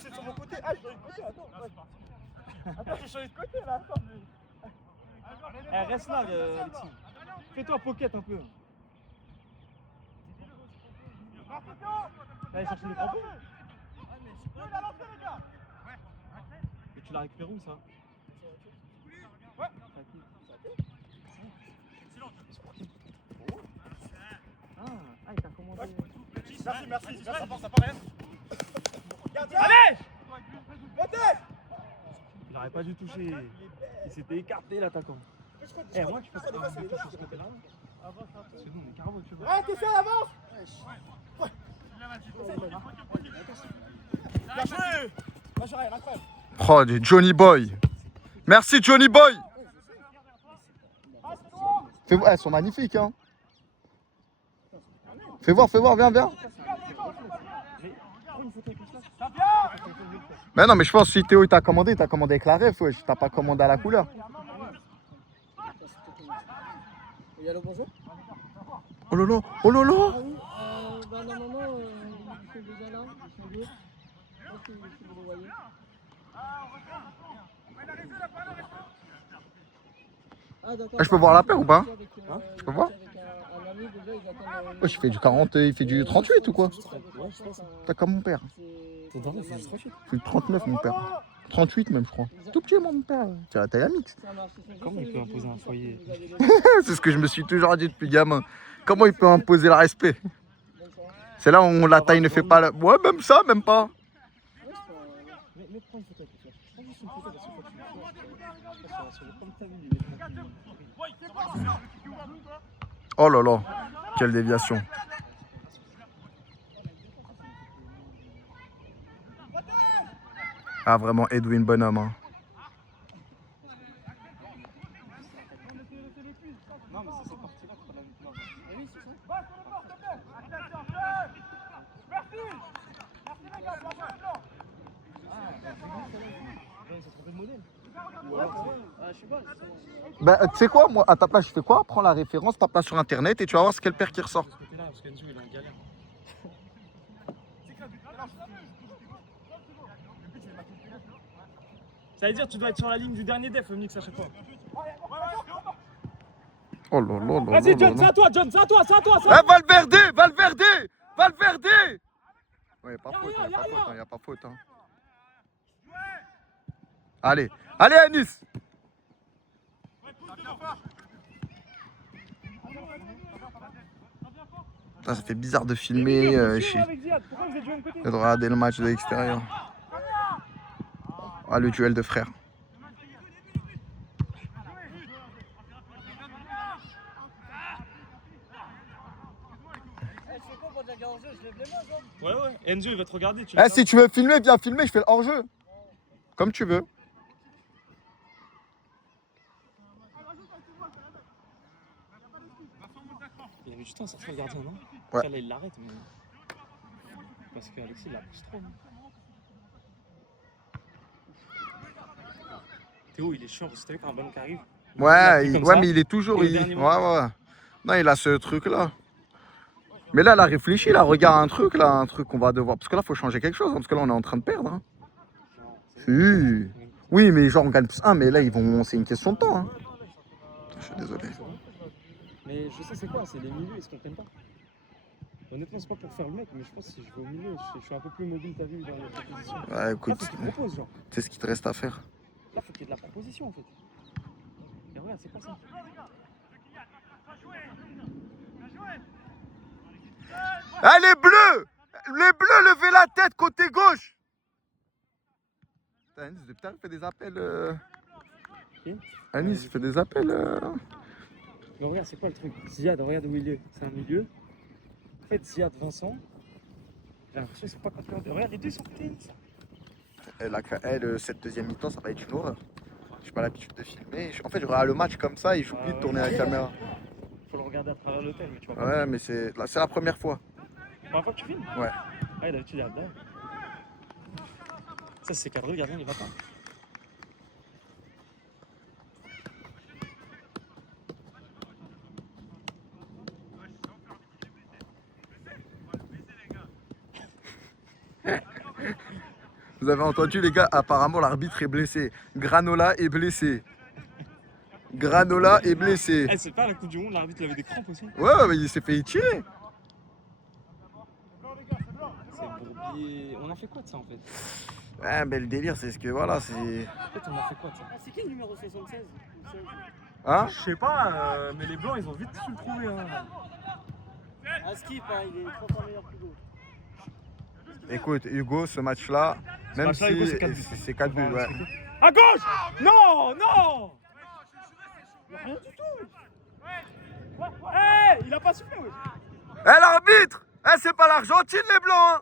c'est sur mon côté. Ah, je dois de côté, attends. Ouais. Attends, j'ai changé de côté là, attends. Eh, reste là, Alexis. Fais-toi pocket un peu. Allez, chercher les crampons. Et tu l'as récupéré où ça? Ouais. Ah, il t'a commandé. Merci, ça part rien. Allez! Montez! Il n'aurait pas dû toucher. Il s'était écarté l'attaquant. Eh, moi, tu peux faire un touche sur ce côté-là. C'est nous, on est carreau, tu vois. Ouais, t'es fait, avance! Bien joué! Incroyable. Oh, Johnny Boy. Merci, Johnny Boy. Elles sont magnifiques, hein. Fais voir, viens. Mais non, mais je pense que si Théo il t'a commandé avec la ref, wesh. T'as pas commandé à la couleur. Oh lolo, oh lolo. Bah normalement, ils sont déjà là, ils sont deux. Je pense que si vous le voyez. Ah d'accord. Je peux voir la paire ou pas? Hein? Je peux voir? Un ami déjà, ils attendent. Wesh, il fait du 40, il fait du 38 ou quoi? Ouais, je pense. T'as comme mon père. C'est dans le 38. Je suis 39 mon père. 38 même je crois. Tout petit mon père. Tu as la taille à mix. Comment il peut imposer un foyer? C'est ce que je me suis toujours dit depuis gamin. Comment il peut imposer le respect? C'est là où la taille ne fait pas la... Ouais, même ça, même pas. Mais prends une photo avec toi. Prends juste une photo parce que quand tu sur le compte ta vie, Oh là là, quelle déviation. Ah vraiment Edwin Bonhomme. Hein. Non, mais c'est cette partie-là qui prend la victoire. oui, c'est ça. Bah tu sais quoi, moi à ta place je fais quoi? Prends la référence, tape là sur internet et tu vas voir ce quel père qui ressort. Parce qu'Enzo il est en galère. Ça veut dire que tu dois être sur la ligne du dernier def, Mix à chaque fois. Oh là là là. Vas-y, John, c'est à toi, John, c'est à toi. Eh, Valverde. Ouais, y'a pas faute, y'a pas faute. Hein. Allez, Anis. Ça fait bizarre de filmer. De regarder le match de l'extérieur. Ah, le duel de frères. Ouais, Enzo il va te regarder. Eh, si tu veux filmer, viens filmer, je fais le hors-jeu. Comme tu veux. Il a mis du temps à sortir le gardien, non? Ouais. Là, il l'arrête, mais. Parce qu'Alexis, il la pousse trop. Théo, il est chiant, parce que t'as vu quand un ballon qui arrive. Mais il est toujours. Ouais. Non, il a ce truc-là. Mais là, elle a réfléchi, là, regarde un truc qu'on va devoir. Parce que là, il faut changer quelque chose, hein, parce que là, on est en train de perdre. Hein. Si. Oui, mais genre, on gagne plus 1, mais là, c'est une question de temps. Hein. Je suis désolé. Mais je sais c'est quoi, c'est les milieux, ils se comprennent pas. Honnêtement, c'est pas pour faire le mec, mais je pense que si je vais au milieu, je suis un peu plus mobile, t'as vu, dans les propositions. Ouais, écoute, c'est ce qu'il te reste à faire. Là, faut qu'il y ait de la proposition, en fait. Et regarde, c'est pas ça. Ah, les bleus, levez la tête côté gauche. Anis, depuis tard, il fait des appels. Anis, il fait des appels. Mais regarde, c'est quoi le truc? Ziad, regarde où il est. C'est un milieu. En fait, Ziad, Vincent. J'ai l'impression qu'ils sont pas compréhendés. Regarde, les deux sont tennis. Cette deuxième mi-temps, ça va être une horreur. J'ai pas l'habitude de filmer. En fait, je regarde le match comme ça et j'oublie de tourner la caméra. Faut le regarder à travers l'hôtel, mais tu vois pas. Ouais, mais c'est la première fois. La première fois que tu filmes? Ouais. Ah, d'habitude, il y a dedans. Ça, c'est cadré, le gardien, il va pas. Vous avez entendu les gars, apparemment l'arbitre est blessé. Granola est blessé. Granola est blessé. Eh, c'est pas la Coupe du Monde, l'arbitre il avait des crampes aussi. Ouais, mais il s'est fait tirer. C'est bourbier. On en fait quoi de ça en fait? Ouais, mais le délire, c'est ce que voilà, c'est. En fait, on en fait quoi de ça? C'est qui le numéro 76? Hein? Je sais pas, mais les blancs ils ont vite su le trouver. Hein. Un skip, hein, il est 3 fois meilleur que Hugo. Écoute, Hugo, ce match-là, même match-là, Hugo, si c'est 4 buts. c'est 4 buts, ouais. À gauche! Non, non! Rien du tout. Hey, il a pas soufflé, oui. Eh l'arbitre! Eh, c'est pas l'Argentine les blancs, hein!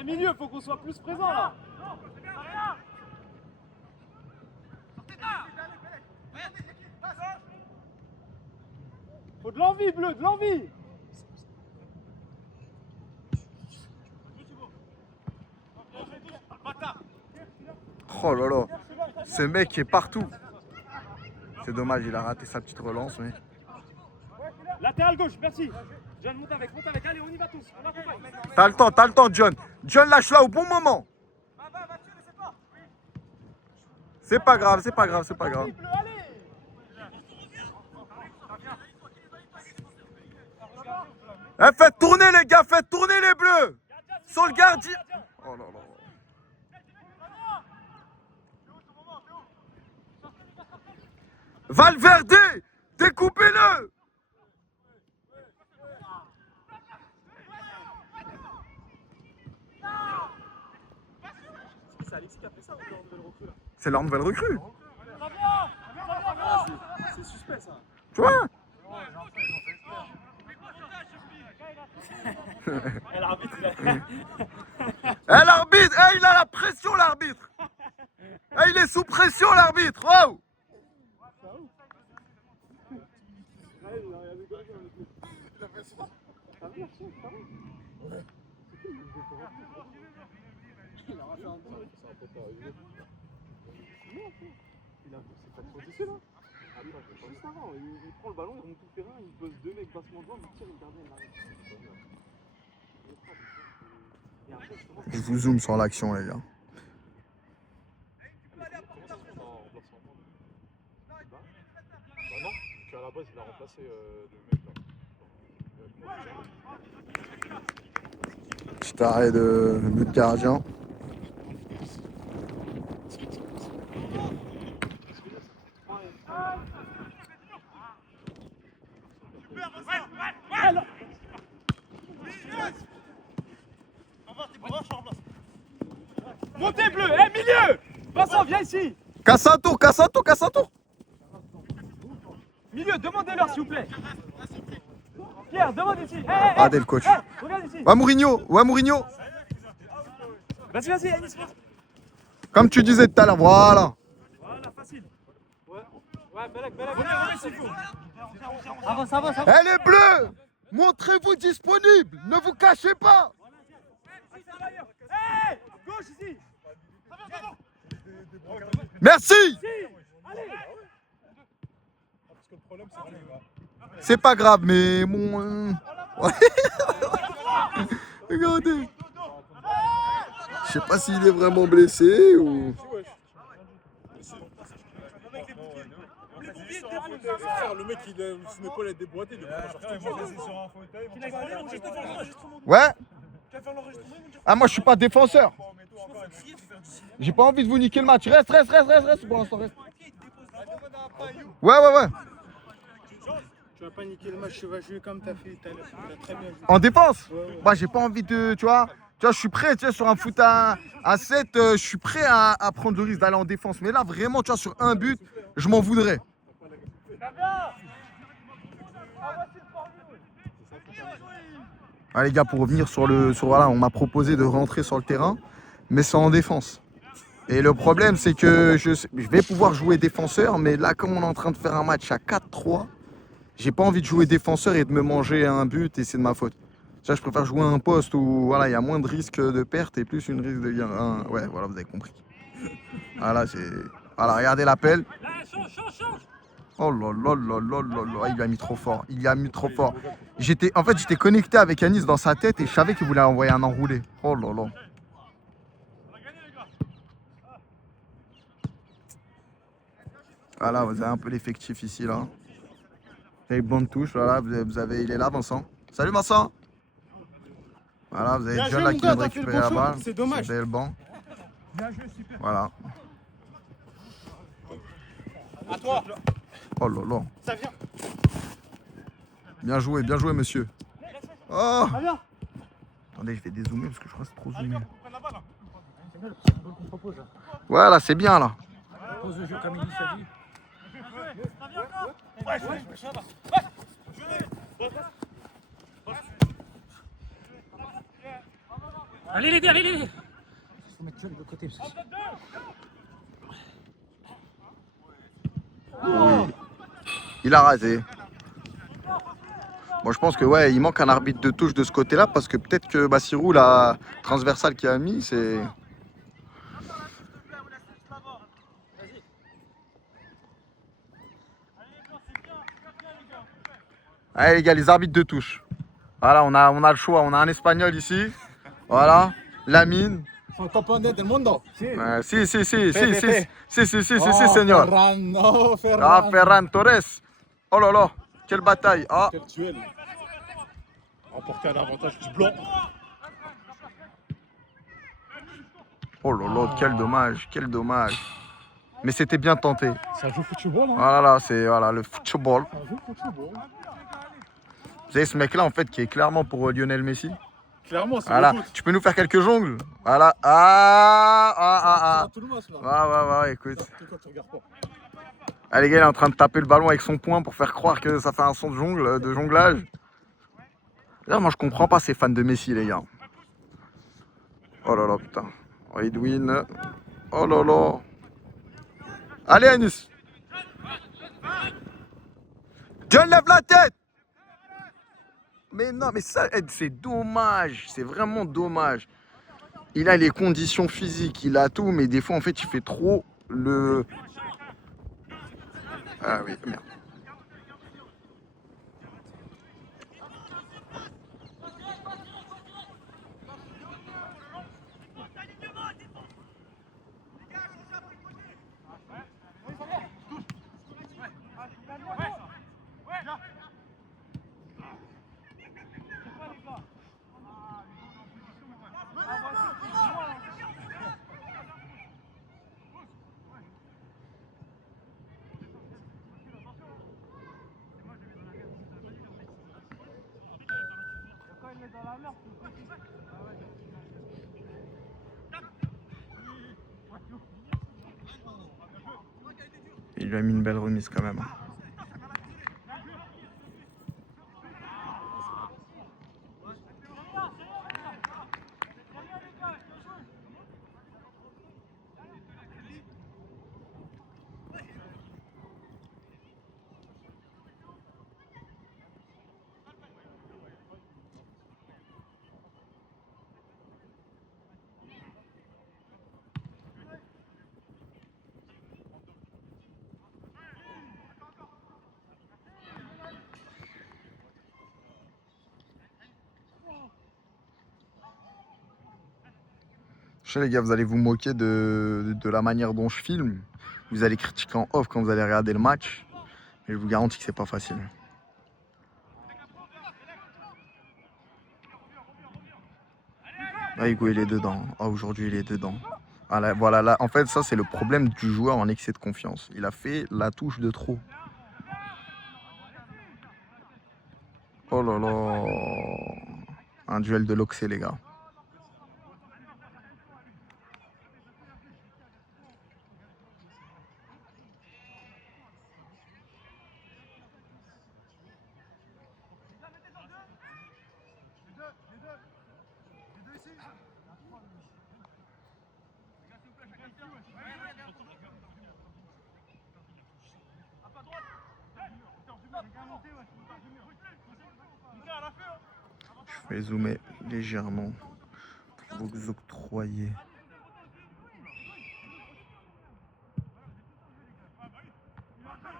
Eh, milieu, faut qu'on soit plus présent là. Faut de l'envie, bleu, de l'envie. Oh là là, ce mec est partout. C'est dommage, il a raté sa petite relance, mais. Latéral gauche, merci. John, monte avec, allez, on y va tous. On accompagne. T'as le temps, John. John lâche là au bon moment. C'est pas grave, c'est pas grave, c'est pas grave. Eh, faites tourner les gars, faites tourner les bleus. Sur le gardien. Oh là là. Valverde, découpez-le. C'est Alexis qui a fait ça ou leur nouvelle recrue là? C'est leur nouvelle recrue. C'est suspect ça. Tu vois? Eh, l'arbitre, Eh l'arbitre, eh, il a la pression l'arbitre. Eh, il est sous pression l'arbitre. Wow. Il prend le ballon, il remonte tout le terrain, il pose 2 mecs bassement devant, il tire, il gardien, il arrive. Et après, justement, Je vous zoome sur l'action les gars. Bah non, qu'à la base il a remplacé le mec là. Petit arrêt de but gardien. montez bleu, eh milieu! Vincent, viens ici! Casse un tour, casse un tour, casse un tour. Milieu, demandez-leur s'il vous plaît! Pierre, demande ici! Regardez le coach. Regarde ici! Ouais Mourinho, ouais Mourinho. Vas-y, vas-y, Anis, Comme tu disais tout à l'heure, voilà. voilà, facile! Ouais, Belek, remets s'il faut! Avance, avance, avance! Eh les bleus, montrez-vous disponibles, ne vous cachez pas. Hey! Gauche ici! Merci. Allez! Parce que le problème c'est que C'est pas grave, mais bon. Ouais. Regardez. Je sais pas s'il est vraiment blessé ou. le mec son épaule est déboîtée, il Ouais. Ah moi je suis pas défenseur. J'ai pas envie de vous niquer le match. Reste pour l'instant, reste. Ouais. Tu vas pas niquer le match, tu vas jouer comme tu as fait tout à l'heure. Tu as très bien joué. En défense. Moi j'ai pas envie de. Tu vois, je suis prêt, tu vois, sur un foot à 7, je suis prêt à prendre le risque d'aller en défense. Mais là vraiment, tu vois, sur un but, je m'en voudrais. Ah, les gars, pour revenir sur voilà, on m'a proposé de rentrer sur le terrain, mais c'est en défense. Et le problème, c'est que je vais pouvoir jouer défenseur, mais là, comme on est en train de faire un match à 4-3, j'ai pas envie de jouer défenseur et de me manger un but et c'est de ma faute. Ça, je préfère jouer un poste où voilà, il y a moins de risque de perte et plus une risque de gain. Ouais, voilà, vous avez compris. Voilà, c'est. Voilà, regardez l'appel. Oh là là là là là là, il a mis trop fort. Il a mis trop fort. En fait, j'étais connecté avec Yanis dans sa tête et je savais qu'il voulait envoyer un enroulé. Oh là là. Voilà, vous avez un peu l'effectif ici, là. Et bonne touche, voilà, il est là, Vincent. Salut, Vincent. Voilà, vous avez Bien John joué, là mon qui gars, vient de t'as fait le récupérer la bon choix. balle. C'est dommage. C'est le banc. Bien joué, super. Voilà. À toi. Oh là là. Ça vient. Bien joué, monsieur. Oh. Ah bien. Attendez, je vais dézoomer parce que je crois que c'est trop zoomé. Prends la balle. Hein. C'est bien le petit football qu'on propose. Là. Voilà, c'est bien là. On pose le jeu comme Elis a dit. Allez les deux, allez les deux. Il faut mettre John de côté parce que Oui. Il a rasé. Bon, je pense que ouais, il manque un arbitre de touche de ce côté-là parce que peut-être que Bassirou, la transversale qu'il a mis, c'est. Allez les gars, les arbitres de touche. Voilà, on a le choix. On a un Espagnol ici. Voilà, Lamine. Son componente del mundo. Si, Pepe. si, señor. Ferran, no, Ferran. Ah, Ferran Torres. Oh là là, quelle bataille. Ah. Quel duel. Remporter un avantage du blanc. Oh là là, quel dommage, quel dommage. Mais c'était bien tenté. Ça joue football, hein. Voilà, c'est voilà, le football. Ça joue football. Vous savez, ce mec-là, en fait, qui est clairement pour Lionel Messi. Clairement, c'est Voilà, le foot. tu peux nous faire quelques jongles. Voilà. Ah. C'est tout le match, là. Ouais, écoute. Quand tu regardes pas. Ah, les gars, il est en train de taper le ballon avec son poing pour faire croire que ça fait un son de jonglage. D'ailleurs, moi, je comprends pas ces fans de Messi, les gars. Oh là là, putain. Edwin. Oh là là. Allez, Anis. John, lève la tête. Mais non, mais ça, c'est dommage. C'est vraiment dommage. Il a les conditions physiques, il a tout, mais des fois, en fait, il fait trop le... Ah oui, merde. Il lui a mis une belle remise quand même. Je sais les gars, vous allez vous moquer de la manière dont je filme. Vous allez critiquer en off quand vous allez regarder le match. Mais je vous garantis que c'est pas facile. Ah, Hugo, il est dedans. Ah, aujourd'hui, il est dedans. Ah, là, voilà, là, en fait, ça, c'est le problème du joueur en excès de confiance. Il a fait la touche de trop. Oh là là. Un duel de l'Oxé, les gars. Je vais zoomer légèrement pour vous octroyer.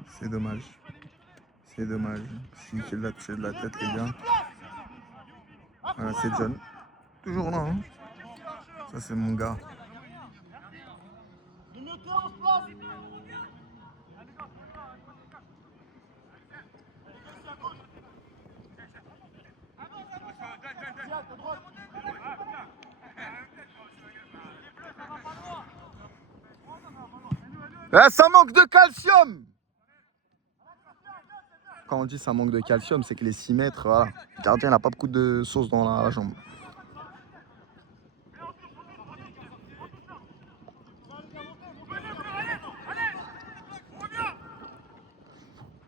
C'est dommage. C'est dommage. Si j'ai de la tête, les gars. Voilà, c'est John. Toujours là, hein. Ça, c'est mon gars. Eh, ça manque de calcium! Quand on dit ça manque de calcium, c'est que les 6 mètres, voilà. Le gardien n'a pas beaucoup de sauce dans la jambe.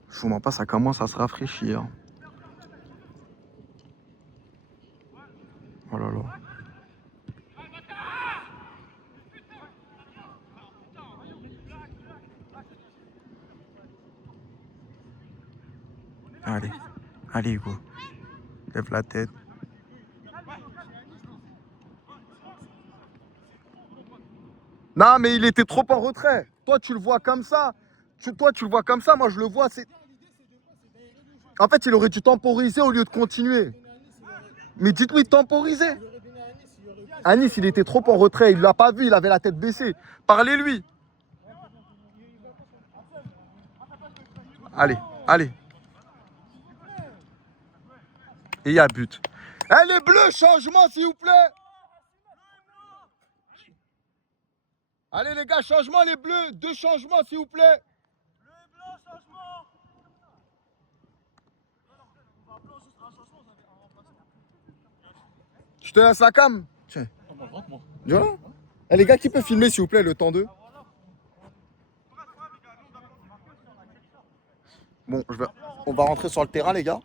Je vous mens pas, ça commence à se rafraîchir. Oh là là. Allez, allez Hugo. Lève la tête. Non, mais il était trop en retrait. Toi, tu le vois comme ça. Toi, tu le vois comme ça. Moi, je le vois. En fait, il aurait dû temporiser au lieu de continuer. Mais dites-lui de temporiser. À Nice, il était trop en retrait. Il ne l'a pas vu. Il avait la tête baissée. Parlez-lui. Allez, allez. Et il y a but. Eh, les bleus, changement, s'il vous plaît. Allez, les gars, changement, les bleus. 2 changements, s'il vous plaît. Bleu et blanc, changement. Je te laisse la cam. Tiens. Tu vois? Eh, les gars, qui peut filmer, s'il vous plaît, le temps 2? Bon, on va rentrer sur le terrain, les gars.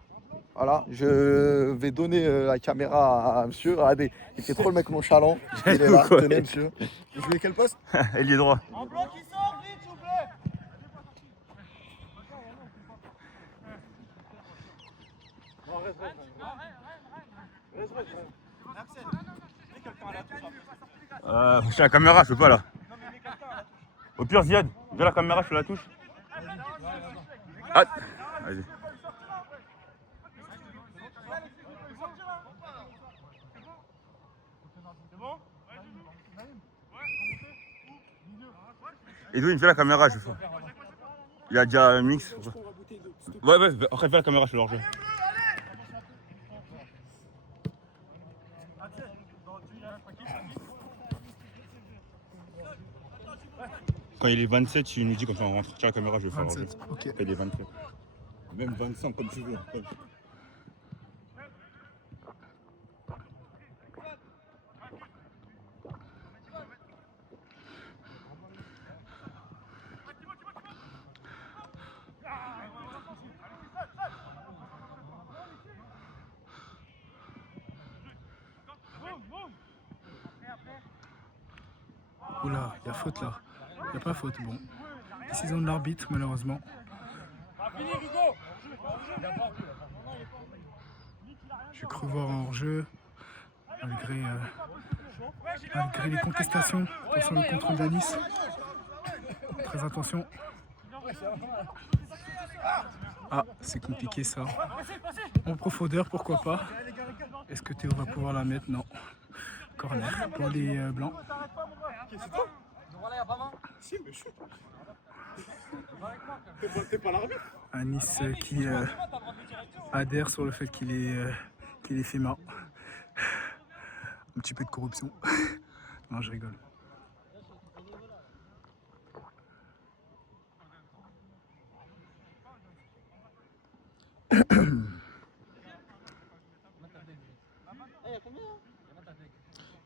Voilà, je vais donner la caméra à monsieur. Regardez, il fait trop le mec nonchalant. Il est là, tenez, monsieur. Vous jouez quel poste? Ailier droit. En bloc, il sort vite, s'il vous plaît. Je suis à la caméra, je peux pas là. Au pire, Ziad, viens la caméra, je fais la touche. Ah, vas-y. Edwin, fais la caméra, je fais. Il y a déjà un mix. Ouais, après, fais la caméra, je fais l'orge. Quand il est 27, tu nous dis comme ça on rentre. Tiens la caméra, je vais faire 27, ok. Quand il est 27. Même 25, comme tu veux. Oula, il y a faute là. Il n'y a pas faute, bon. Décision de l'arbitre, malheureusement. J'ai cru voir un hors-jeu, malgré les contestations concernant le contrôle d'Anis. Très attention. Ah, c'est compliqué ça. En profondeur, pourquoi pas. Est-ce que Théo va pouvoir la mettre? Non. Corner pour les blancs. Si, mais chut. T'es pas l'arbitre. Anis qui adhère sur le fait qu'il est fait main. Un petit peu de corruption. Non, je rigole.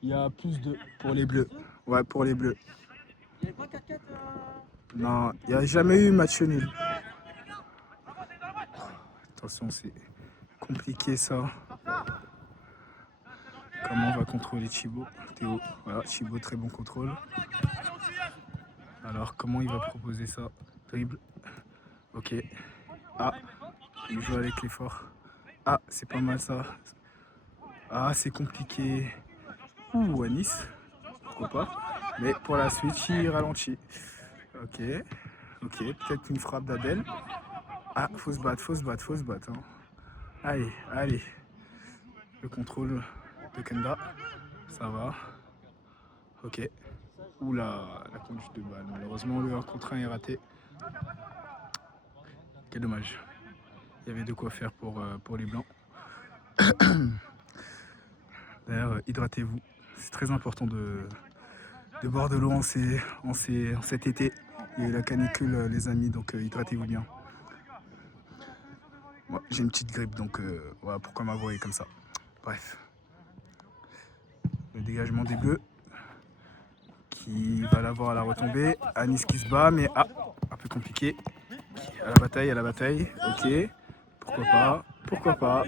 Il y a plus de pour les bleus. Ouais, pour les bleus. Il n'y avait pas 4-4 Non, il n'y a jamais eu match nul. Attention, c'est compliqué ça. Comment on va contrôler Chibo? Théo, voilà, Chibo, très bon contrôle. Alors, comment il va proposer ça? Dribble. Ok. Ah, il joue avec l'effort. Ah, c'est pas mal ça. Ah, c'est compliqué. Ouh, Anis. Pourquoi pas? Mais pour la suite, il ralentit. Ok. Ok, peut-être une frappe d'Adel. Ah, faut se battre, faut se battre, faut se battre. Hein. Allez, allez. Le contrôle de Kenda. Ça va. Ok. Oula, la conduite de balle. Malheureusement, le 1 contre 1 est raté. Quel dommage. Il y avait de quoi faire pour les Blancs. D'ailleurs, hydratez-vous. C'est très important de boire de l'eau en cet été. Il y a eu la canicule, les amis, donc hydratez-vous bien. Moi, j'ai une petite grippe, donc voilà pourquoi ma voix est comme ça. Bref. Le dégagement des Bleus qui va l'avoir à la retombée. Anis qui se bat, mais un peu compliqué. À la bataille. Ok. Pourquoi pas. Pourquoi pas.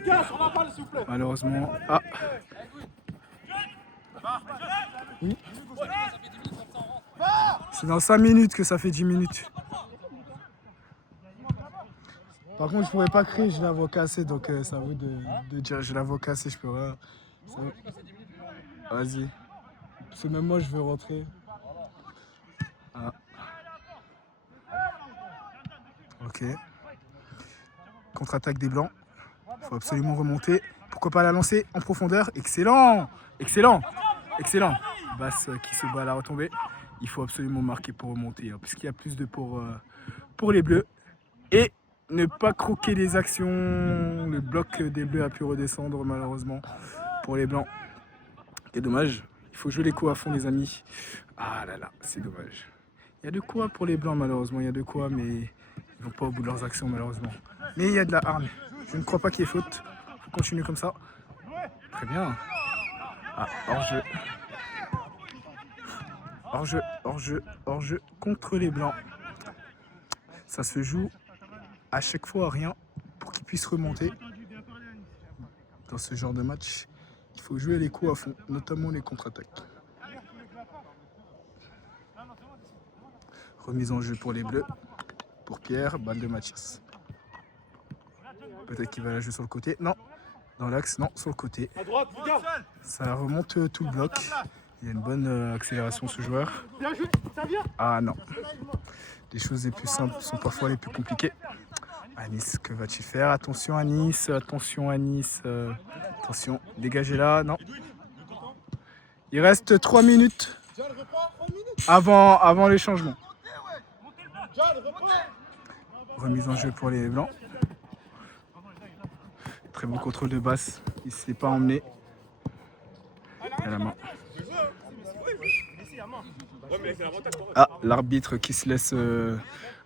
Malheureusement. Oui. C'est dans 5 minutes que ça fait 10 minutes. Par contre, je pourrais pas crier, je la vois casser, donc ça vaut de dire je la vois casser, je peux rien. Vas-y. Parce que même moi, je veux rentrer. Ok. Contre-attaque des Blancs. Il faut absolument remonter. Pourquoi pas la lancer en profondeur? Excellent! Excellent! Excellent! Basse qui se bat à la retombée. Il faut absolument marquer pour remonter, hein, puisqu'il y a plus de pour les Bleus. Et ne pas croquer les actions. Le bloc des Bleus a pu redescendre malheureusement pour les Blancs. C'est dommage. Il faut jouer les coups à fond, les amis. Ah là là, c'est dommage. Il y a de quoi pour les Blancs malheureusement. Il y a de quoi, mais ils vont pas au bout de leurs actions malheureusement. Mais il y a de la hargne. Je ne crois pas qu'il y ait faute. Il faut continuer comme ça. Très bien. Hors-jeu. Hors-jeu, hors-jeu, hors-jeu contre les Blancs. Ça se joue à chaque fois à rien pour qu'ils puissent remonter. Dans ce genre de match, il faut jouer les coups à fond, notamment les contre-attaques. Remise en jeu pour les Bleus. Pour Pierre, balle de Mathias. Peut-être qu'il va la jouer sur le côté. Non, dans l'axe, non, sur le côté. Ça remonte tout le bloc. Il y a une bonne accélération ce joueur. Ah non. Les choses les plus simples sont parfois les plus compliquées. Anis, que vas-tu faire? Attention Anis, attention Anis. Attention, dégagez là, non. Il reste 3 minutes avant les changements. Remise en jeu pour les Blancs. Très bon contrôle de basse. Il ne s'est pas emmené. À la main. L'arbitre qui se laisse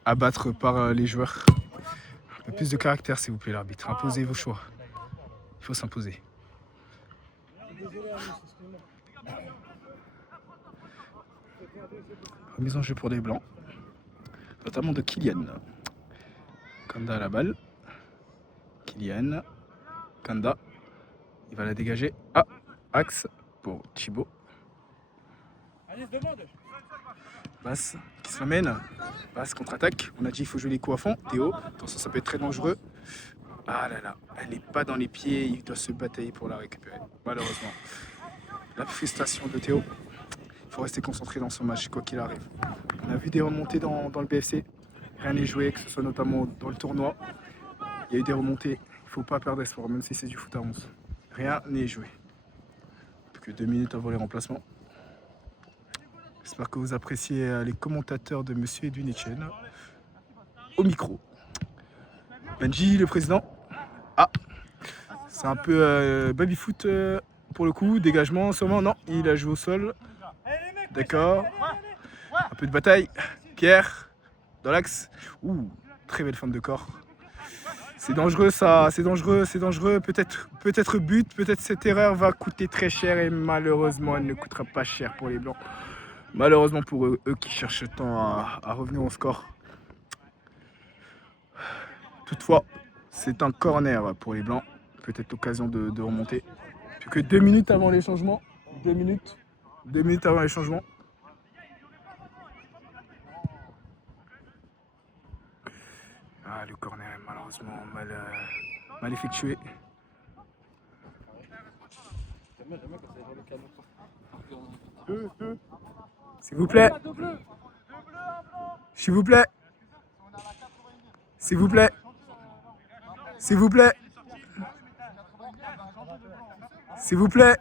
abattre par les joueurs. Un peu plus de caractère, s'il vous plaît, l'arbitre. Imposez vos choix. Il faut s'imposer. Remise en jeu pour les Blancs. Notamment de Kylian. Kanda à la balle. Kylian. Kanda. Il va la dégager. Axe pour Thibaut. Basse qui se ramène. Basse contre-attaque. On a dit qu'il faut jouer les coups à fond. Théo. Attention, ça peut être très dangereux. Ah là là. Elle n'est pas dans les pieds. Il doit se batailler pour la récupérer. Malheureusement. La frustration de Théo. Il faut rester concentré dans son match, quoi qu'il arrive. On a vu des remontées dans le BFC. Rien n'est joué, que ce soit notamment dans le tournoi. Il y a eu des remontées. Il ne faut pas perdre espoir, même si c'est du foot à 11. Rien n'est joué. Plus que 2 minutes avant les remplacements. J'espère que vous appréciez les commentateurs de Monsieur Edwin Etienne. Au micro. Benji, le président. C'est un peu baby-foot pour le coup. Dégagement, sûrement. Non, il a joué au sol. D'accord. Un peu de bataille. Pierre, dans l'axe. Très belle fin de corps. C'est dangereux ça, c'est dangereux. Peut-être but, peut-être cette erreur va coûter très cher et malheureusement elle ne coûtera pas cher pour les Blancs. Malheureusement pour eux qui cherchent tant à revenir au score. Toutefois, c'est un corner pour les Blancs. Peut-être l'occasion de remonter. Plus que 2 minutes avant les changements. 2 minutes avant les changements. Le corner est malheureusement mal effectué. S'il vous plaît. S'il vous plaît. S'il vous plaît. S'il vous plaît. S'il vous plaît.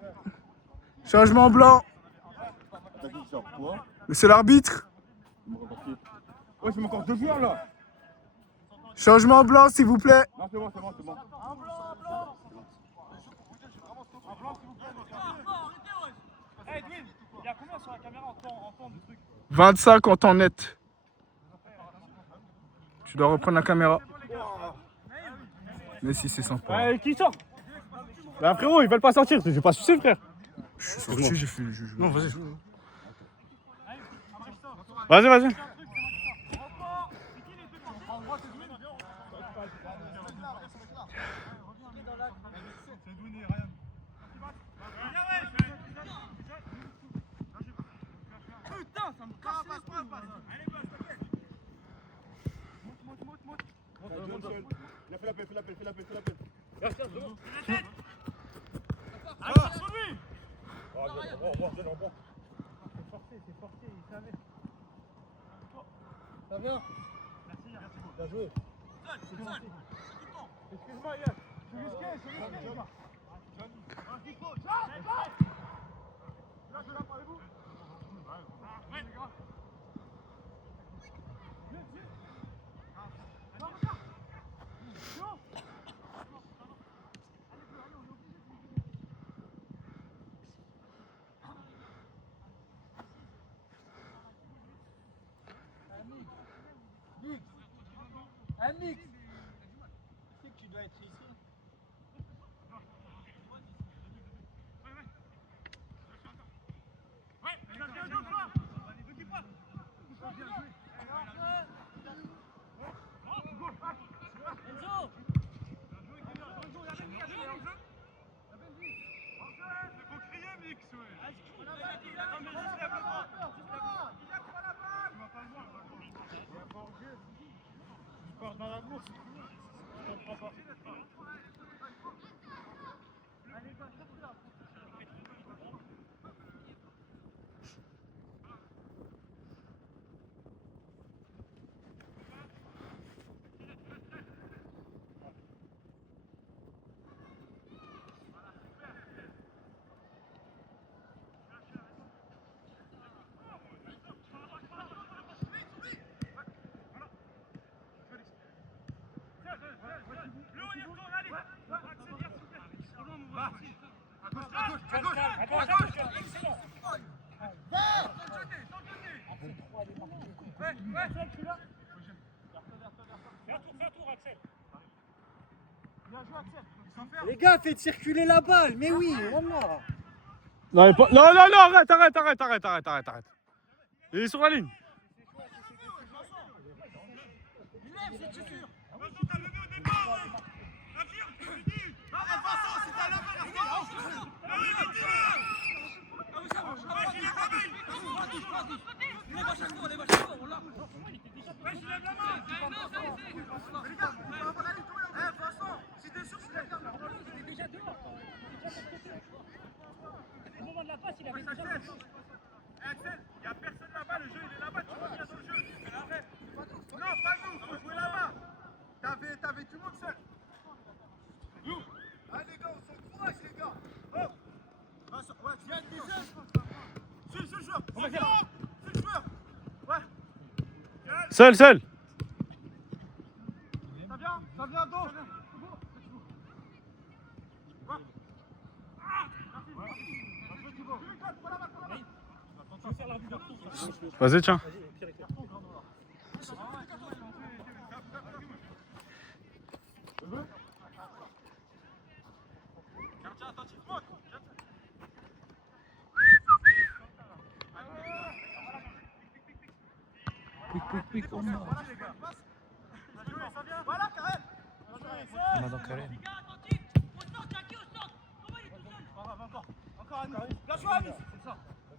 Changement blanc. Monsieur l'arbitre. Ouais, c'est encore 2 joueurs là. Changement blanc, s'il vous plaît. Non, c'est bon, c'est bon, c'est bon. 25 en temps net. Tu dois reprendre la caméra. Mais si, c'est sympa. Ouais, qui sort? Bah frérot, ils veulent pas sortir, je vais pas sucer frère. Je suis sorti, j'ai fait. Non, vas-y. Vas-y. Il a fait l'appel, fais l'appel. Ça vient. Bien joué. Excuse-moi, Yann. Je suis risqué, les gars. Un mix. Tu sais que tu dois être ici. Dans la course. Je comprends pas. Les gars, faites circuler la balle, mais oui, voilà. Non, arrête. Il est sur la ligne. T'avais tout le monde seul. Allez les gars, on s'en courage les gars. Oh. Ouais, tu viens de viser. C'est le joueur. C'est le joueur. Ouais. Seul. Ça vient dos. Vas-y, tiens. Voilà, Karen. Encore un Amis. Bien joué, Amis. C'est ça.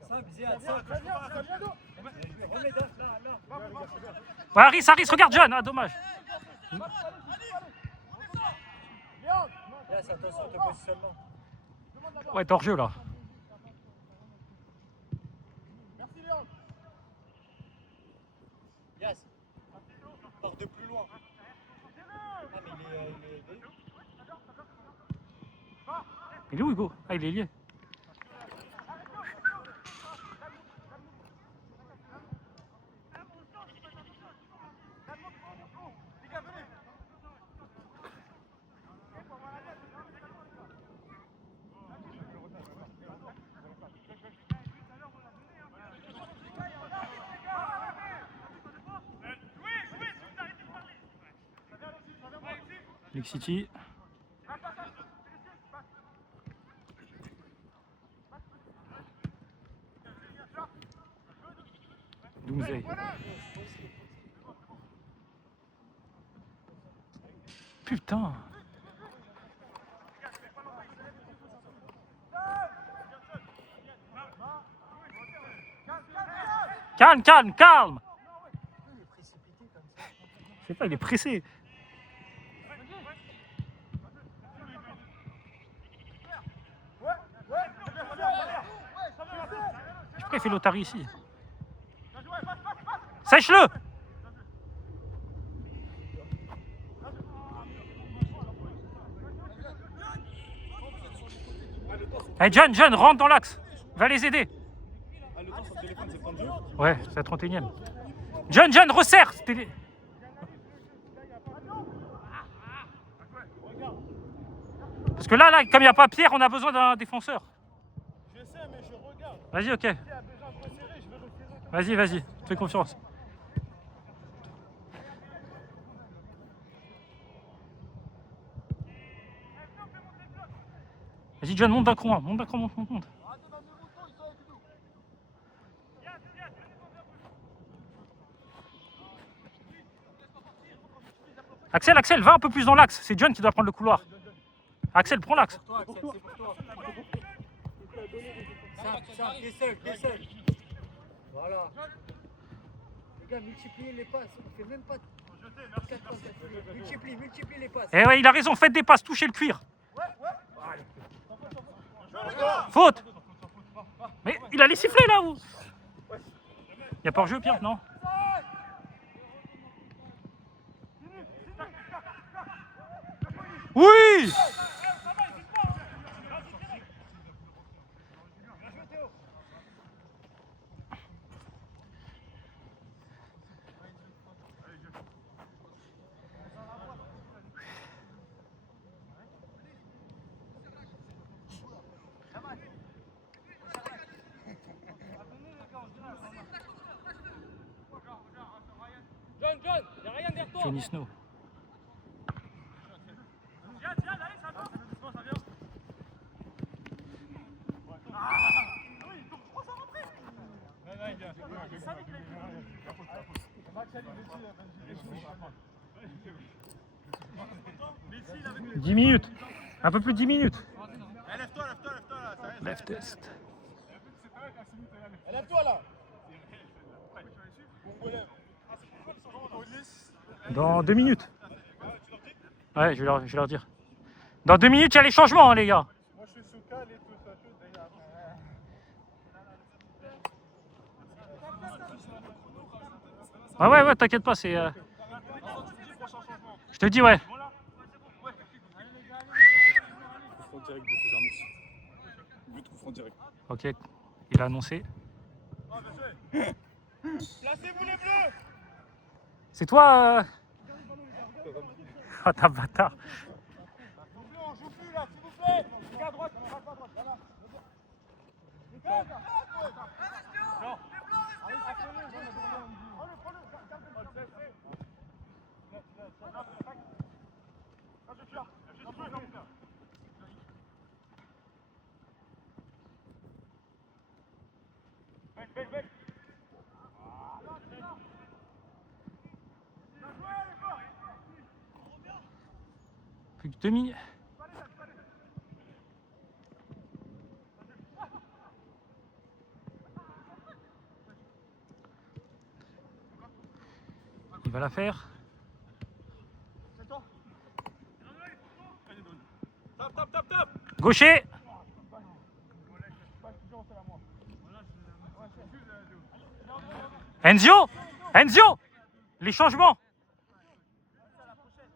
Ça vient d'eau. Remets là. Ouais, Harris, regarde John, ah dommage. Yes, attention, te positionnement. Ouais, t'es hors jeu là. Merci, Léon. Yes. Part de plus loin. Il est où Hugo? Ah, il est lié. League City. Doomsday. Putain. Calme, calme, calme. Je sais pas, il est pressé. Pourquoi il fait l'Otari ici? Sèche-le! Hey John, rentre dans l'axe. Va les aider. Ouais, c'est la 31e. John, resserre. Parce que là, comme il n'y a pas Pierre, on a besoin d'un défenseur. Je sais, mais je regarde. Vas-y, ok. Qui a besoin de resserrer, je vais resserrer. Vas-y, fais confiance. Vas-y, John, monte d'un cran, monte. Axel, va un peu plus dans l'axe. C'est John qui doit prendre le couloir. Axel, prends l'axe. T'es seul. Voilà. Les gars, multipliez les passes. On fait même pas 4 passes. Multiplie les passes. Eh ouais, il a raison, faites des passes, touchez le cuir. Faute. Mais il a les sifflets là où? Il y a pas hors-jeu, Pierre? Non. Oui. Johnny Snow. « 10 minutes. Un peu plus de 10 minutes. Lève-toi. Lève test. Lève-toi là. Dans 2 minutes. Ouais, je vais leur dire. Dans 2 minutes, il y a les changements, hein, les gars. Moi, je suis sous cale et tout ça. Ah ouais, t'inquiète pas, c'est... Je te dis, ouais. Ok, il a annoncé. Placez-vous les bleus. C'est toi Ah, t'as bâtard. On joue plus là, s'il vous plaît. Les gars à droite, voilà. Non. Plus que 2 minutes. Il va la faire. Gaucher. Enzio. Les changements.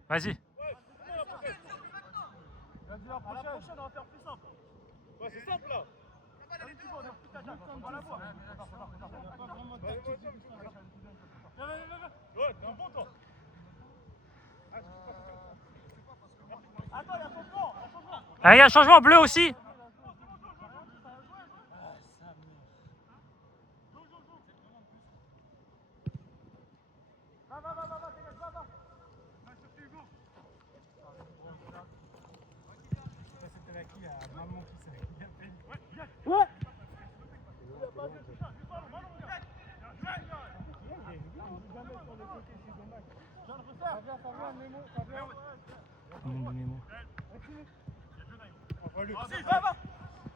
Vas-y. la prochaine, on va faire plus simple. Ouais, c'est simple là. On va la voir. Ouais, t'es un bon temps. Attends, il y a changement. Ah, il y a un changement bleu aussi.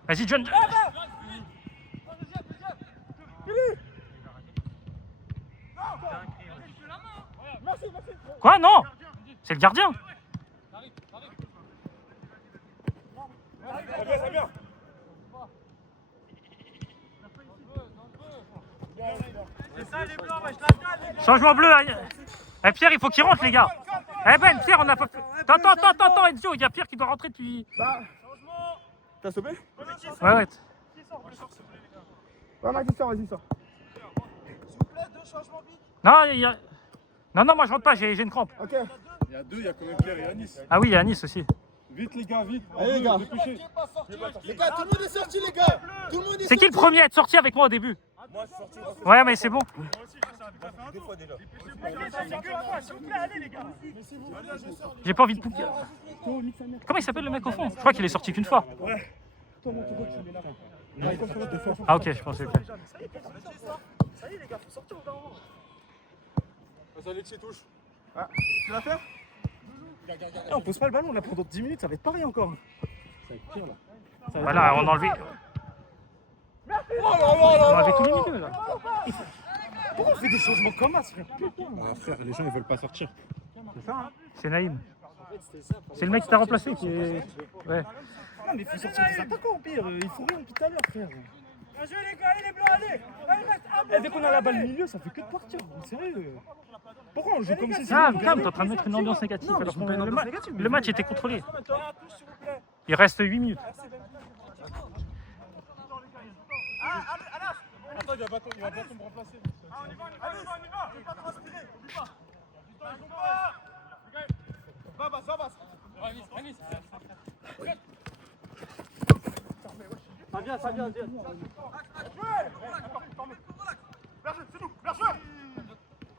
Vas-y, John. Quoi? Non, c'est le gardien. Ça vient. C'est ça les blancs, je l'attends. Changement bleu. Eh, Pierre, il faut qu'il rentre, les gars. Eh Ben, Pierre, on a pas. Attends, Enzo, il y a Pierre qui doit rentrer depuis. T'as stoppé? Ouais, ouais. Ouais, Max, sort, vas-y, sort. Non, il y a. Non, moi je rentre pas, j'ai une crampe. Ok. Il y a deux, il y a quand même Pierre et Anis. Ah oui, il y a Anis aussi. Vite les gars, vite. Allez, les gars. Dépêchez. Les gars, tout le monde est sorti, les gars. Tout le monde est C'est qui le premier à être sorti avec moi au début? Moi, je suis sorti. Ouais, mais c'est bon. Deux fois déjà. J'ai pas envie de pousser. Comment il s'appelle le mec au fond? Je crois qu'il est sorti qu'une fois. Ah ok, je pensais. Ok. Ça y est les gars, faut sortir au bout d'un moment. Vas-y, Alexis touche. Ah, tu vas faire? On pose pas le ballon, là pendant 10 minutes, ça va être pareil encore. Ça va être pire là. Voilà, on a enlevé. On a enlevé tous les milieux là. Pourquoi on fait des changements comme ça, frère? Ah frère, les gens ils veulent pas sortir. C'est ça, hein? C'est Naïm. C'est le mec qui t'a remplacé qui est. Ouais. Non mais il faut sortir des attaquants au pire, il faut rien depuis tout à l'heure frère. Bien joué les gars, allez les blancs, allez. Dès qu'on a la balle au milieu, ça fait que de partir, sérieux. Pourquoi on joue comme ça? Calme, t'es en train de mettre une ambiance négative. Non, mais alors je mets pas une ambiance négative. le match était contrôlé. Il reste 8 minutes. Attends, il va bâton me remplacer. On y va. Je vais pas transpirer. Va, Bas. Ça vient. Bien joué.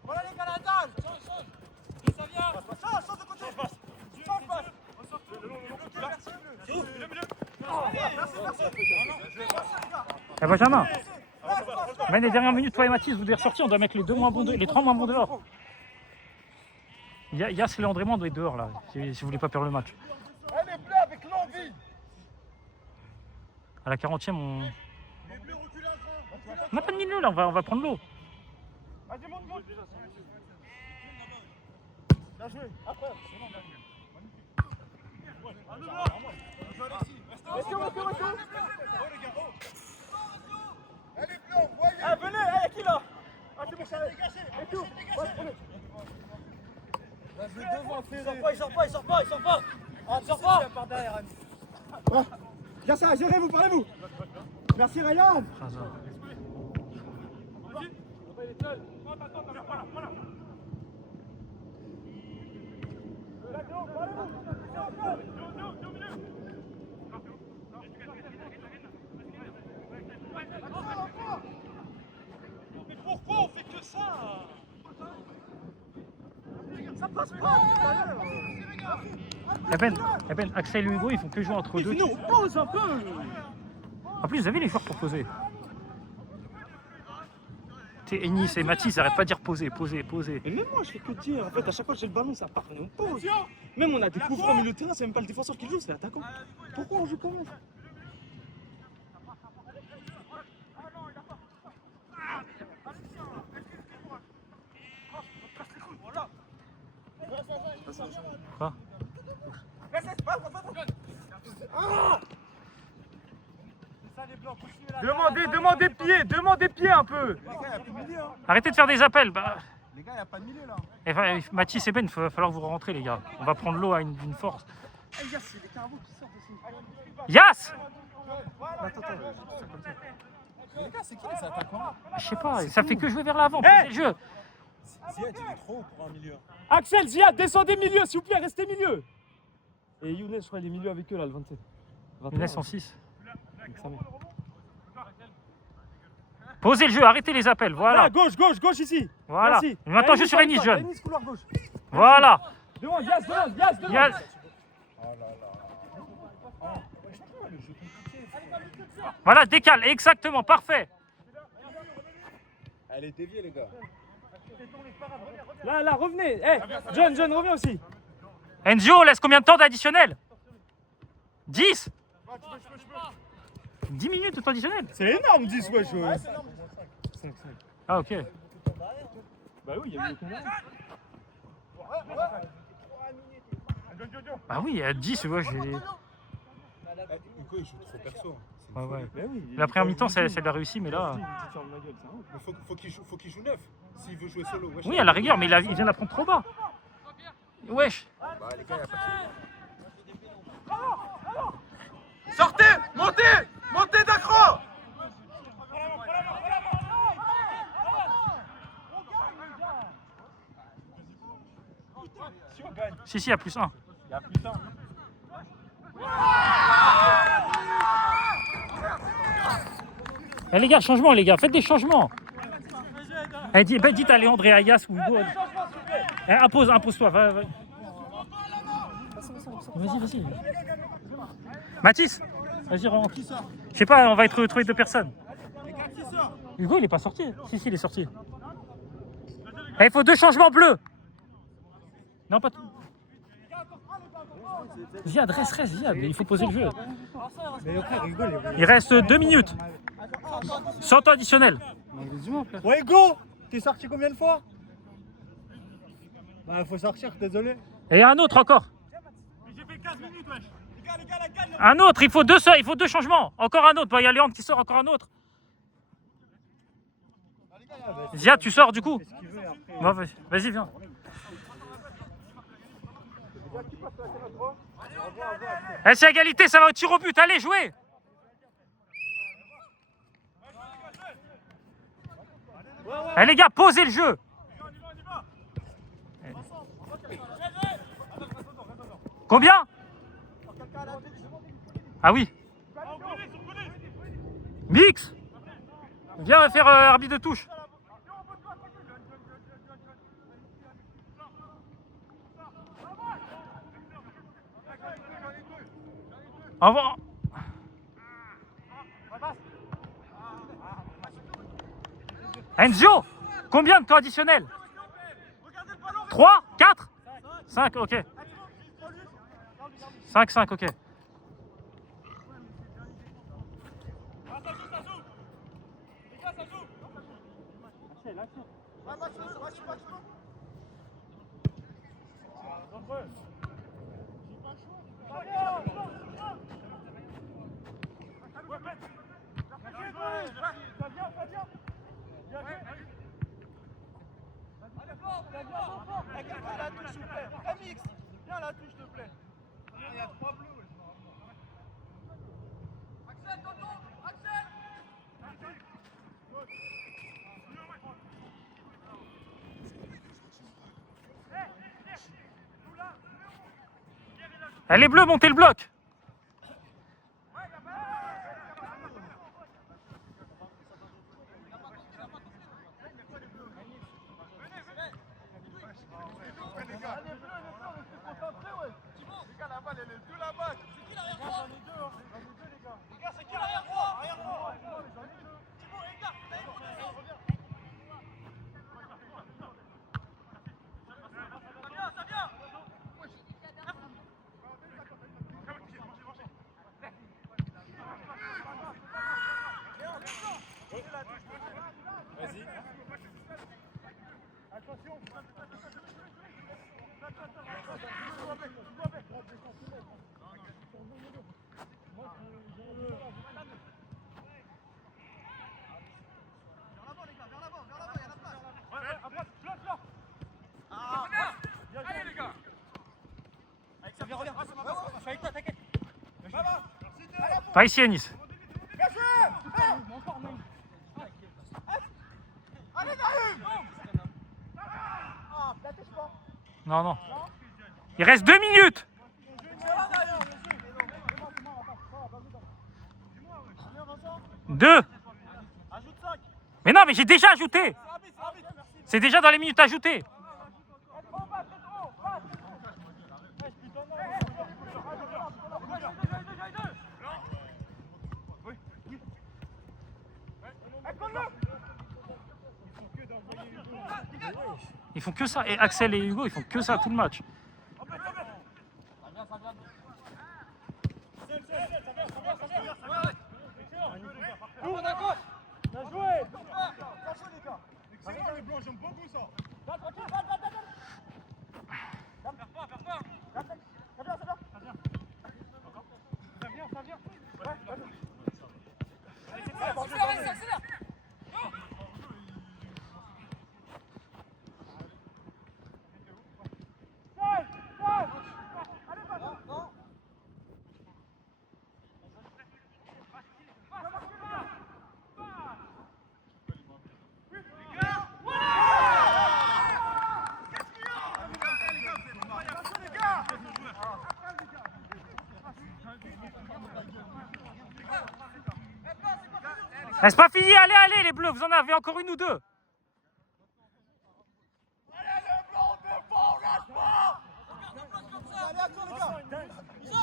Voilà les gars, la dalle. Ça vient. Change de côté. Change passe. Eh Benjamin. Mais les dernières minutes, toi et Mathis, vous devez ressortir. On doit mettre les 3 moins bons dehors. Yass et Léandrément doivent être dehors là, si vous voulez pas perdre le match. Elle est bleue avec l'envie. À la 40e, on n'a pas de milieu là, on va prendre l'eau. Vas-y, monte. Bien joué. Après. Restez. Elle est bleue, voyez. Ah, venez, y'a qui là? Ah, c'est bon, ça va. Et tout. Il sort pas. Ah, il sort pas. Par derrière, Anne. Bien ça, gérez-vous, parlez-vous. Merci Ryan. Mais pourquoi on fait que ça? Ça passe pas. Eh ben, Axel et Hugo, ils font que jouer entre eux deux. Nous, pose un peu. En plus, vous avez les joueurs pour poser. Ennis et Mathis, ils n'arrêtent pas de dire poser. Et même moi, je fais que dire. En fait, à chaque fois que j'ai le ballon, ça part et on pose. Même on a des coups francs au milieu de terrain, c'est même pas le défenseur qui le joue, c'est l'attaquant. Pourquoi on joue comme ça? Quoi? Demandez pied un peu. Arrêtez de faire des appels. Les gars, il n'y a pas de milieu là. Mathis et Ben, il va falloir vous rentrer les gars. On va prendre l'eau à une force. Eh, Yass, il y a des carreaux qui sortent aussi. Yass! Attends. Les gars, c'est qui les attaquants? Je sais pas, ça fait que jouer vers l'avant, Hey! poser le jeu. Ziad, il est trop haut pour un milieu. Axel, Ziad, descendez milieu, s'il vous plaît, restez milieu. Et Younes, je crois, il est milieu avec eux là, le 27. Il laisse en 6. Avec sa mère. Posez le jeu, arrêtez les appels, Là, voilà. gauche ici. Voilà. Merci. Maintenant, je Enis, suis sur Enis, arrête-toi, jeune. Enis, couloir gauche. Voilà. Devant, Yass, devant. Yass. Voilà, décale, exactement, parfait. Elle est déviée, les gars. Là, revenez. Eh, John, reviens aussi. Enzio, laisse combien de temps d'additionnel? 10. 10 minutes de temps additionnel. C'est énorme, 10, wesh. 5. Ah, ok. Bah oui, il y a eu combien? Ah oui, à 10, ouais, j'ai... Hugo, il joue trop perso. Ouais, ouais. Bah oui. La première mi-temps, ça l'a réussi, mais là... Mais faut qu'il joue neuf s'il veut jouer solo. Wesh. Oui, à la rigueur, mais il vient de la prendre trop bas. Wesh. Bah, les gars, il a pas de... Sortez, montez d'accro. Si, il y a plus 1. Il y a plus 1. Eh les gars, changement les gars, faites des changements. Eh, dites à Léandre et à Yass ou Hugo. Eh, impose-toi, va. Vas-y. Mathis, vas-y, rentre. Je sais pas, on va être retrouvés 2 personnes. Hugo, il est pas sorti. Si, il est sorti. Eh, il faut 2 changements bleus. Non, pas tout. Ziad, reste, Ziad, il faut poser le jeu. Il reste 2 minutes. Sans temps additionnel. Ouais, Hugo, t'es sorti combien de fois? Bah, faut sortir, désolé. Et un autre encore. Un autre, il faut 2 changements. Encore un autre. Bah, il y a Léandre qui sort, encore un autre. Ziad, tu sors du coup. Bon, vas-y, viens. Eh, c'est égalité, ça va au tir au but. Allez, jouez. Eh les gars, posez le jeu. Combien? Ah oui. Mix. Viens faire arbitre de touche. Au revoir. Enzio, combien de temps additionnel? 3, 4, 5, ok. 5, ok. Viens la touche, s'il te plaît. Il y a 3 bleus. Axel, Toto, Axel. Elle est bleue, montez le bloc. Pas ici, Anis. Bien joué. Allez, Naïm. Ah, la touche pas. Non, non. Il reste 2 minutes. Deux. Ajoute 5. Mais non, mais j'ai déjà ajouté. C'est déjà dans les minutes ajoutées. Ils font que ça. Et Axel et Hugo, ils font que ça tout le match. Bien joué. Les gars. Excellent les blancs, j'aime beaucoup ça. Eh, c'est pas fini, allez, allez les bleus, vous en avez encore une ou deux.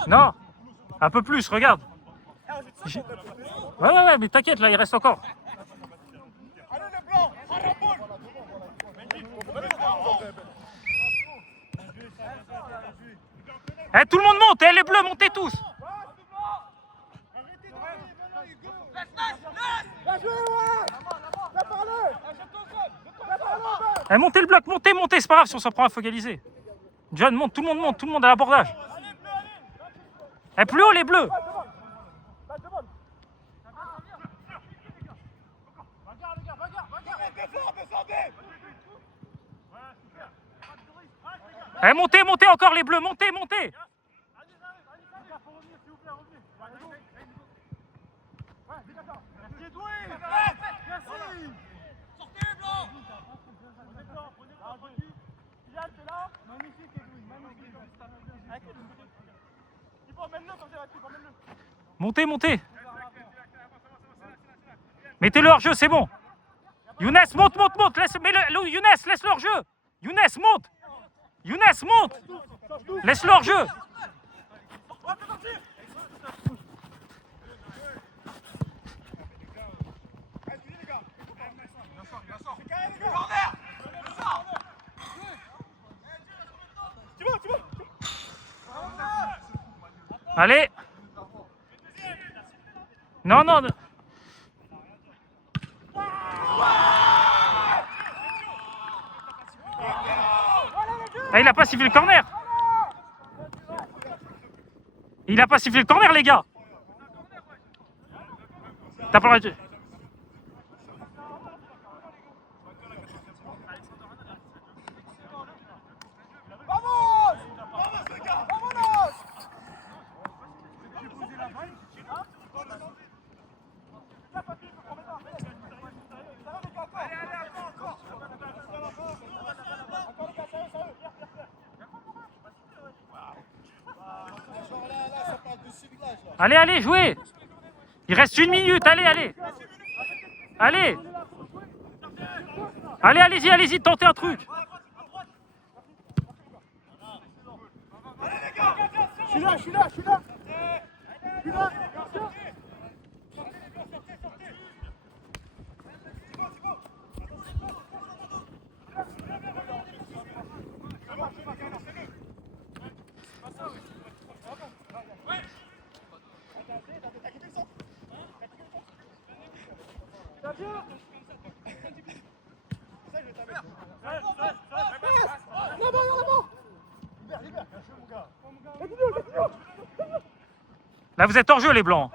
Non, un peu plus, regarde. Ouais, mais t'inquiète, là, il reste encore. Allez les blancs, à la boule. Eh, tout le monde monte, eh, les bleus, montez tous. Eh, montez le bloc, montez, c'est pas grave si on s'en prend à focaliser. John, monte, tout le monde à l'abordage. Eh, plus haut les bleus. Eh, montez encore les bleus, montez. Montez. Mettez-le hors jeu, c'est bon. Younes, monte. Younes, laisse-le hors jeu. Younes, monte. Laisse-le hors jeu. Allez. Non. Ah, il a pas sifflé le corner. Il a pas sifflé le corner, les gars. T'as pas le droit de... Allez, jouez. Il reste 1 minute, allez. Allez-y, tentez un truc. Je suis là. Là, vous êtes hors jeu, les blancs.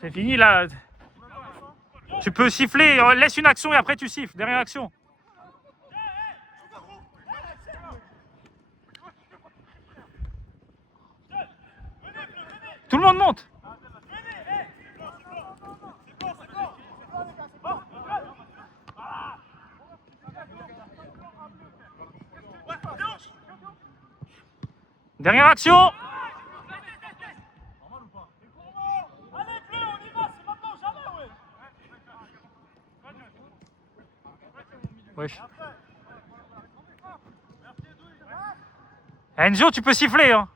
C'est fini là. Tu peux siffler, laisse une action et après tu siffles. Dernière action. Tout le monde monte. Dernière action. Wesh. Enzo, tu peux siffler, hein.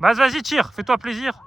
Bah vas-y, tire, fais-toi plaisir.